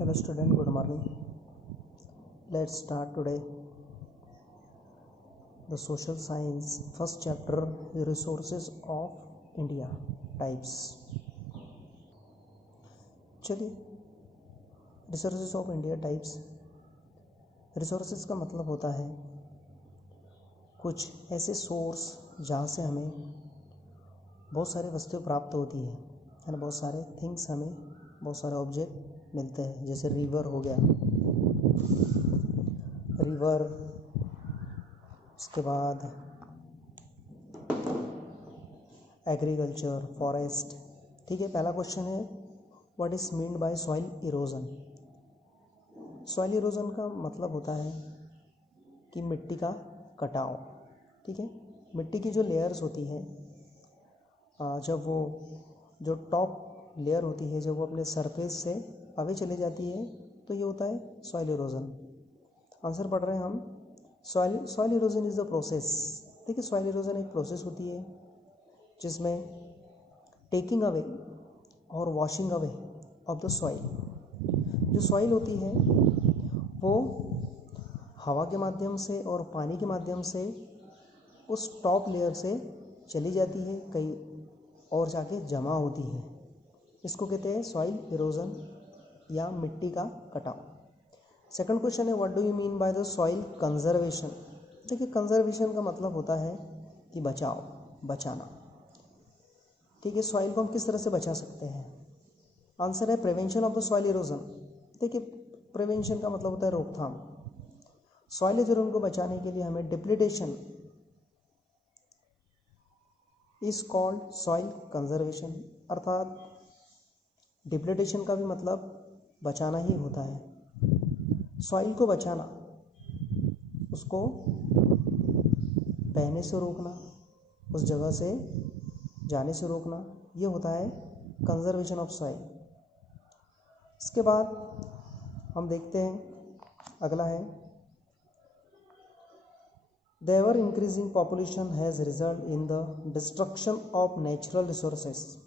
Hello student, good morning. Let's start today the social science first chapter, resources of India types. चलिए, resources of India types. resources का मतलब होता है कुछ ऐसे सोर्स जहाँ से हमें बहुत सारी वस्तुएं प्राप्त होती है ना, बहुत सारे थिंग्स, हमें बहुत सारे ऑब्जेक्ट मिलते हैं. जैसे रिवर हो गया, रिवर, उसके बाद एग्रीकल्चर, फॉरेस्ट. ठीक है, पहला क्वेश्चन है what is meant by soil erosion. Soil erosion का मतलब होता है कि मिट्टी का कटाव. ठीक है, मिट्टी की जो लेयर्स होती है, जब वो जो टॉप लेयर होती है, जब वो अपने सरफेस से अवे चले जाती है, तो ये होता है सॉइल इरोजन. आंसर पढ़ रहे हैं हम. Soil erosion is the process. देखिए, सॉइल इरोजन एक प्रोसेस होती है जिसमें टेकिंग अवे और washing away of the soil. जो सॉइल होती है वो हवा के माध्यम से और पानी के माध्यम से उस टॉप लेयर से चली जाती है कहीं और जाके जमा होती है. इसको कहते हैं सॉइल इरोजन या मिट्टी का कटाव. सेकंड क्वेश्चन है what do you mean by the soil conservation. देखिए, कंजर्वेशन का मतलब होता है कि बचाव, बचाना. ठीक है, सॉइल को हम किस तरह से बचा सकते हैं. आंसर है prevention of the soil erosion. देखिए, प्रिवेंशन का मतलब होता है रोकथाम. सॉइल इरोजन को बचाने के लिए हमें डिप्लीटेशन इज कॉल्ड सॉइल कंजर्वेशन. अर्थात डिप्लीटेशन का भी मतलब बचाना ही होता है. सॉइल को बचाना, उसको बहने से रोकना, उस जगह से जाने से रोकना, ये होता है कंजर्वेशन ऑफ सॉइल. इसके बाद हम देखते हैं, अगला है the ever increasing population has result in the destruction of natural resources.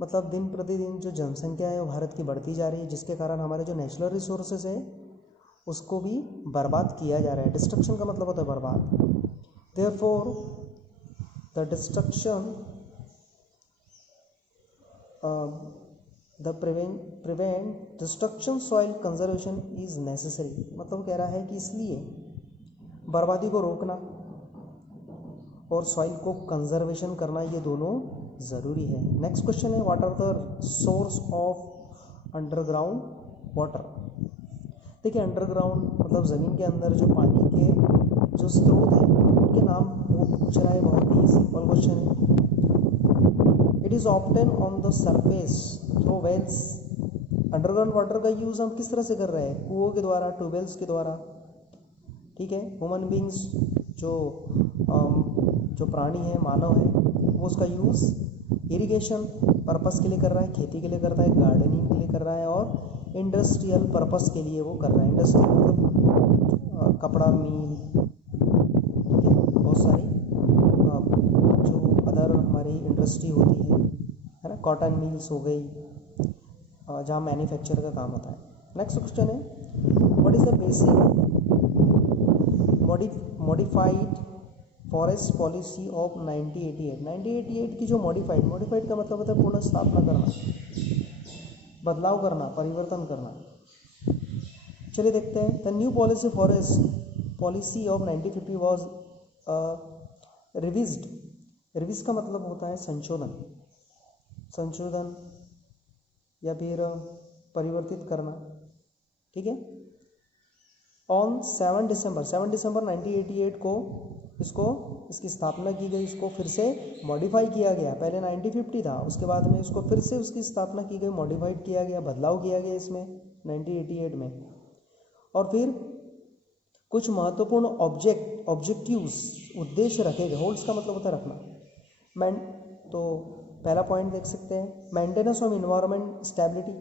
मतलब दिन प्रतिदिन जो जनसंख्या है वो भारत की बढ़ती जा रही है, जिसके कारण हमारे जो नेचुरल रिसोर्सेज है उसको भी बर्बाद किया जा रहा है. डिस्ट्रक्शन का मतलब होता है बर्बाद. Therefore the destruction prevent destruction soil conservation is necessary. मतलब कह रहा है कि इसलिए बर्बादी को रोकना और सॉइल को कंजर्वेशन करना, ये दोनों ज़रूरी है. नेक्स्ट क्वेश्चन है what are the source of underground water. देखिए, अंडरग्राउंड मतलब ज़मीन के अंदर जो पानी के जो स्रोत हैं उनके नाम वो पूछ रहा है. बहुत ही सिंपल क्वेश्चन है. It is obtain on the surface through wells. Underground water का यूज़ हम किस तरह से कर रहे हैं, कुओं के द्वारा, ट्यूबवेल्स के द्वारा. ठीक है, ह्यूमन बींग्स जो प्राणी है, मानव है, वो उसका यूज़ इरिगेशन पर्पस के लिए कर रहा है, खेती के लिए कर रहा है, गार्डनिंग के लिए कर रहा है और इंडस्ट्रियल पर्पस के लिए वो कर रहा है. इंडस्ट्रियल मतलब कपड़ा मिल, ठीक है, बहुत सारी जो अदर हमारी इंडस्ट्री होती है ना, कॉटन मिल्स हो गई, जहाँ मैन्युफैक्चर का काम होता है. नेक्स्ट क्वेश्चन है what is the basic modified forest policy of 1988. 1988 की जो मॉडिफाइड का मतलब होता है पुनः स्थापना करना, बदलाव करना, परिवर्तन करना. चलिए देखते हैं. The new policy forest policy of 1950 was revised. Revise का मतलब होता है संशोधन, संशोधन या फिर परिवर्तित करना. ठीक है, ऑन 7 दिसंबर 1988 को इसकी स्थापना की गई. इसको फिर से मॉडिफाई किया गया. पहले 1950 था, उसके बाद में इसको फिर से उसकी स्थापना की गई, मॉडिफाइड किया गया, बदलाव किया गया इसमें 1988 में. और फिर कुछ महत्वपूर्ण ऑब्जेक्टिव्स, उद्देश्य रखे गए. होल्ड्स का मतलब होता है रखना. तो पहला पॉइंट देख सकते हैं, मेंटेनेंस ऑफ इन्वायरमेंट स्टेबिलिटी.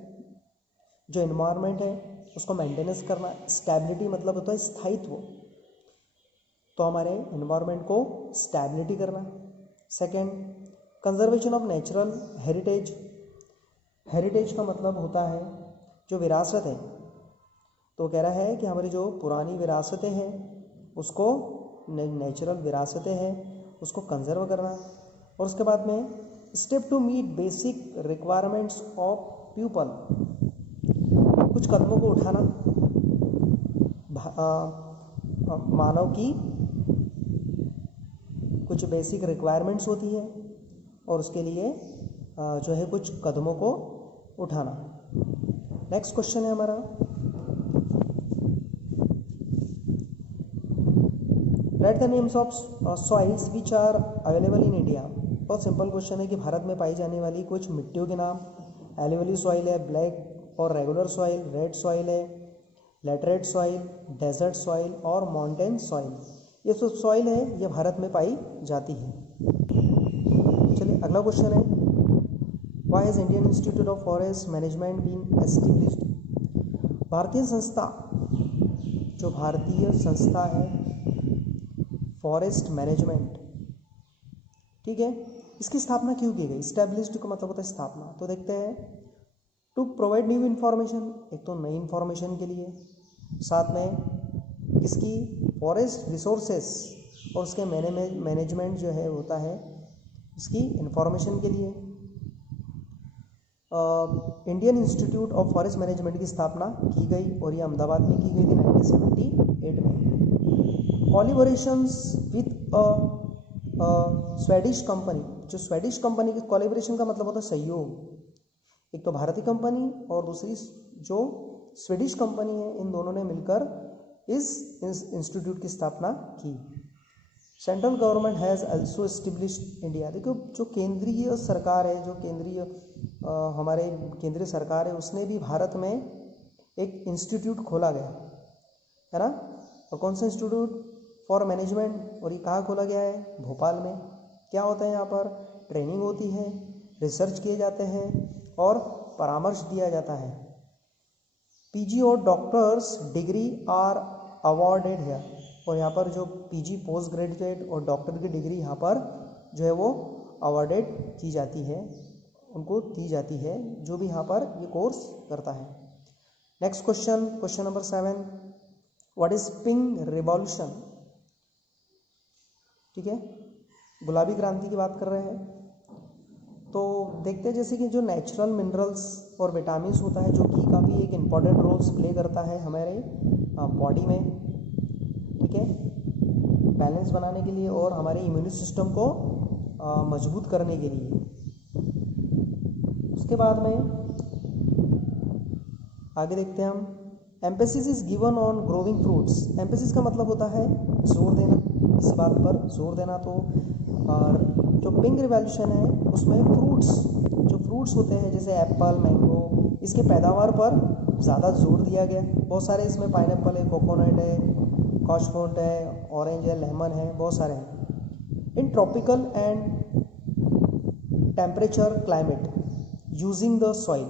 जो इन्वायरमेंट है उसको मेंटेनेंस करना. स्टेबिलिटी मतलब होता है स्थायित्व, तो हमारे इन्वायरमेंट को स्टेबिलिटी करना. Second, conservation of natural heritage. Heritage का मतलब होता है जो विरासत है, तो कह रहा है कि हमारी जो पुरानी विरासतें हैं उसको, नेचुरल विरासतें हैं उसको कंजर्व करना। और उसके बाद में step to meet basic requirements of people, कुछ कदमों को उठाना मानव की कुछ बेसिक रिक्वायरमेंट्स होती है और उसके लिए जो है कुछ कदमों को उठाना। नेक्स्ट क्वेश्चन है हमारा, write the names of soils which are available in India. बहुत सिंपल क्वेश्चन है कि भारत में पाई जाने वाली कुछ मिट्टियों के नाम। एलिवली सॉइल है, ब्लैक और रेगुलर सॉइल, रेड सॉइल है, लैटरेट सॉइल, डेजर्ट सॉइल और माउंटेन सॉइल। ये सब सॉइल है ये भारत में पाई जाती है। चलिए अगला क्वेश्चन है, why has Indian Institute of Forest Management been established. भारतीय संस्था है फॉरेस्ट मैनेजमेंट, ठीक है, इसकी स्थापना क्यों की गई। एस्टेब्लिश्ड का मतलब होता है स्थापना। तो देखते हैं, टू प्रोवाइड न्यू इन्फॉर्मेशन, एक तो नई इन्फॉर्मेशन के लिए, साथ में इसकी फॉरेस्ट रिसोर्सेस और उसके मैनेजमेंट जो है होता है इसकी इन्फॉर्मेशन के लिए। Indian Institute of Forest management की स्थापना की गई और ये अहमदाबाद में की गई थी 1978 में। कोलैबोरेशंस विथ स्वेडिश कंपनी, जो स्वेडिश कंपनी की कोलैबोरेशन का मतलब होता है सहयोग। एक तो भारतीय कंपनी और दूसरी जो स्वेडिश कंपनी है, इन दोनों ने मिलकर इस इंस्टीट्यूट की स्थापना की। Central government has also established India. देखो जो केंद्रीय सरकार है, जो हमारे केंद्रीय सरकार है, उसने भी भारत में एक इंस्टीट्यूट खोला गया है ना। और कौन सा इंस्टीट्यूट फॉर मैनेजमेंट, और ये कहाँ खोला गया है, भोपाल में। क्या होता है यहाँ पर, ट्रेनिंग होती है, रिसर्च किए जाते हैं और परामर्श दिया जाता है। पीजी और डॉक्टर्स डिग्री आर अवॉर्डेड है, और यहाँ पर जो पीजी पोस्ट ग्रेजुएट और डॉक्टर की डिग्री यहाँ पर जो है वो अवॉर्डेड की जाती है, उनको दी जाती है जो भी यहाँ पर ये कोर्स करता है। Next question, question number 7, what is pink revolution. ठीक है, गुलाबी क्रांति की बात कर रहे हैं। तो देखते हैं जैसे कि जो नेचुरल मिनरल्स और विटामिन्स होता है जो कि काफ़ी एक इम्पॉर्टेंट रोल्स प्ले करता है हमारे बॉडी में, ठीक है, बैलेंस बनाने के लिए और हमारे इम्यून सिस्टम को मजबूत करने के लिए। उसके बाद में आगे देखते हैं हम, emphasis is given on growing fruits. Emphasis का मतलब होता है जोर देना, इस बात पर जोर देना। तो और जो पिंक रिवॉल्यूशन है उसमें जो फ्रूट्स होते हैं जैसे एप्पल, मैंगो, इसके पैदावार पर ज़्यादा जोर दिया गया। बहुत सारे इसमें पाइनएप्पल है, कोकोनट है, कॉशफ्रूट है, ऑरेंज है, लेमन है, बहुत सारे हैं। In tropical and temperature climate using the soil.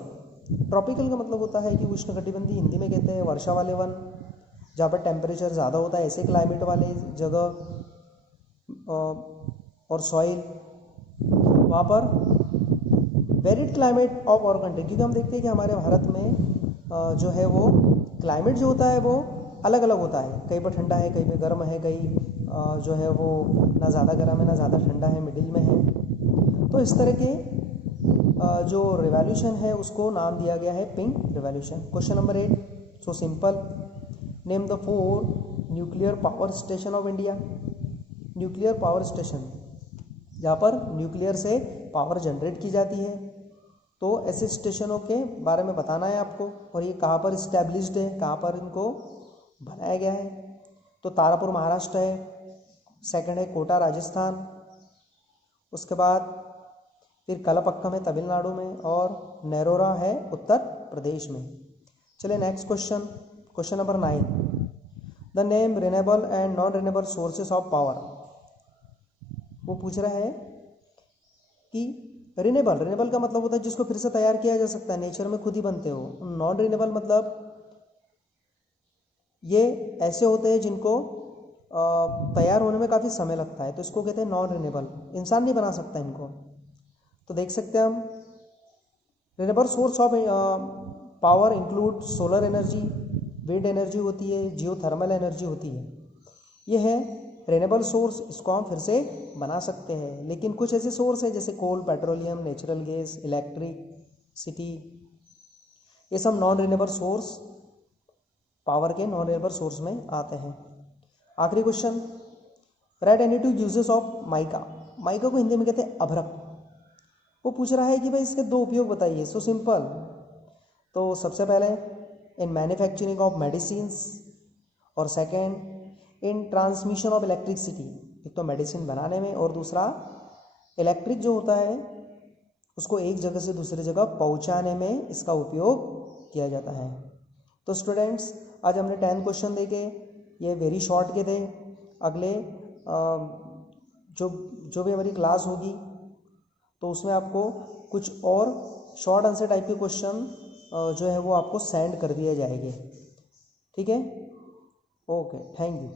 Tropical का मतलब होता है कि उष्णकटिबंधीय, हिंदी में कहते हैं वर्षा वाले वन, जहाँ पर टेम्परेचर ज़्यादा होता है, ऐसे क्लाइमेट वाले जगह और सॉइल वहाँ पर varied climate of our country. क्योंकि हम देखते हैं कि हमारे भारत में जो है वो क्लाइमेट जो होता है वो अलग अलग होता है, कहीं पर ठंडा है, कहीं पर गर्म है, कहीं जो है वो ना ज़्यादा गर्म है ना ज़्यादा ठंडा है, मिडिल में है। तो इस तरह के जो रिवॉल्यूशन है उसको नाम दिया गया है pink revolution. Question number 8, so simple, name the 4 nuclear power station of India. Nuclear power station जहाँ पर न्यूक्लियर से पावर जनरेट की जाती है, तो ऐसे स्टेशनों के बारे में बताना है आपको, और ये कहाँ पर इस्टेब्लिश्ड है, कहाँ पर इनको बनाया गया है। तो तारापुर महाराष्ट्र है, सेकंड है कोटा राजस्थान, उसके बाद फिर कलपक्कम है तमिलनाडु में, और नेरोरा है उत्तर प्रदेश में। चलिए next question, question number 9, the name renewable and non renewable sources of power. वो पूछ रहा है कि रिन्यूएबल का मतलब होता है जिसको फिर से तैयार किया जा सकता है, नेचर में खुद ही बनते हो। नॉन रिन्यूएबल मतलब ये ऐसे होते हैं जिनको तैयार होने में काफ़ी समय लगता है, तो इसको कहते हैं नॉन रिन्यूएबल। इंसान नहीं बना सकता इनको। तो देख सकते हैं हम, renewable source of power include solar energy, wind energy होती है, जियोथर्मल एनर्जी होती है। ये है रेनेबल सोर्स, इसको हम फिर से बना सकते हैं। लेकिन कुछ ऐसे सोर्स है जैसे कोल, पेट्रोलियम, नेचुरल गैस, इलेक्ट्रिसिटी, ये सब नॉन रिन्यूएबल सोर्स, पावर के नॉन रिन्यूएबल सोर्स में आते हैं। आखिरी question, right any two uses of mica. Mica को हिंदी में कहते हैं अभ्रक। वो पूछ रहा है कि भाई इसके दो उपयोग बताइए। So simple. तो सबसे पहले इन मैन्युफैक्चरिंग ऑफ मेडिसिन्स, और second in transmission of electricity. एक तो मेडिसिन बनाने में, और दूसरा इलेक्ट्रिक जो होता है उसको एक जगह से दूसरी जगह पहुंचाने में इसका उपयोग किया जाता है। तो स्टूडेंट्स, आज हमने 10 क्वेश्चन देखे, ये वेरी शॉर्ट के थे। अगले जो भी हमारी क्लास होगी तो उसमें आपको कुछ और शॉर्ट आंसर टाइप के क्वेश्चन जो है वो आपको सेंड कर दिए जाएंगे। ठीक है, ओके, थैंक यू।